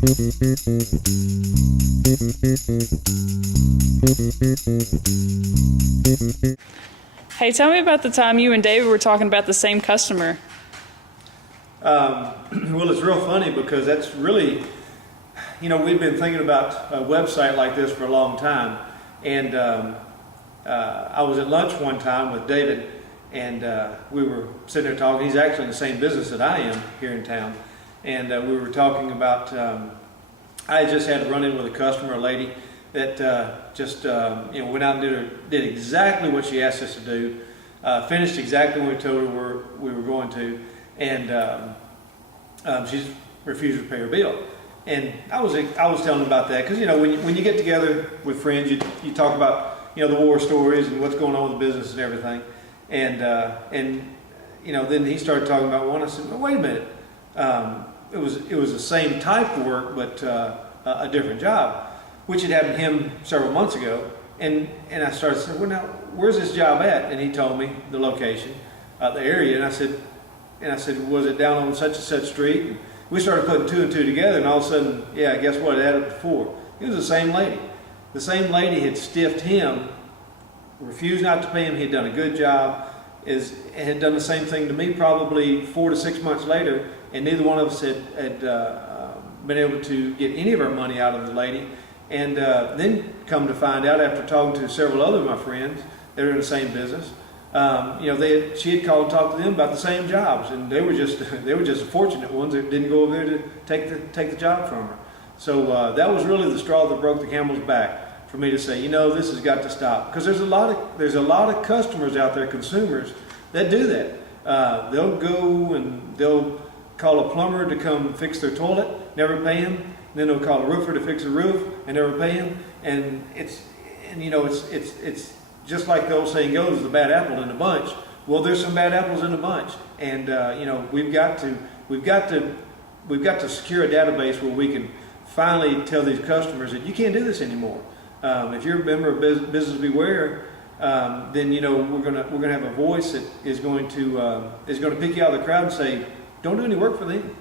Hey, tell me about the time you and David were talking about the same customer. Well, it's real funny because that's really, we've been thinking about a website like this for a long time. And I was at lunch one time with David, and we were sitting there talking. He's actually in the same business that I am here in town. And we were talking about, I just had to run in with a customer, a lady, that went out and did exactly what she asked us to do, finished exactly what we told her we were going to, and she refused to pay her bill. And I was telling them about that because when you get together with friends, you talk about the war stories and what's going on with the business and everything, and then he started talking about one. I said, well, wait a minute, it was the same type of work but a different job, which had happened to him several months ago. And I started saying, well, now, where's this job at? And he told me the location, the area. And I said, was it down on such and such street? And we started putting two and two together, and all of a sudden, yeah, guess what? It added up to 4. It was the same lady. The same lady had stiffed him, refused not to pay him. He had done a good job, had done the same thing to me probably 4 to 6 months later, and neither one of us had been able to get any of our money out of the lady. And then come to find out, after talking to several other of my friends that are in the same business, she had called and talked to them about the same jobs, and they were just the fortunate ones that didn't go over there to take the job from her. So that was really the straw that broke the camel's back for me to say, this has got to stop, because there's a lot of customers out there, consumers, that do that. They'll go and they'll call a plumber to come fix their toilet, never pay him. Then they'll call a roofer to fix a roof and never pay him. And it's just like the old saying goes, there's a bad apple in the bunch. Well, there's some bad apples in the bunch, and we've got to secure a database where we can finally tell these customers that you can't do this anymore. If you're a member of Business Beware, then we're gonna have a voice that is going to pick you out of the crowd and say, don't do any work for them.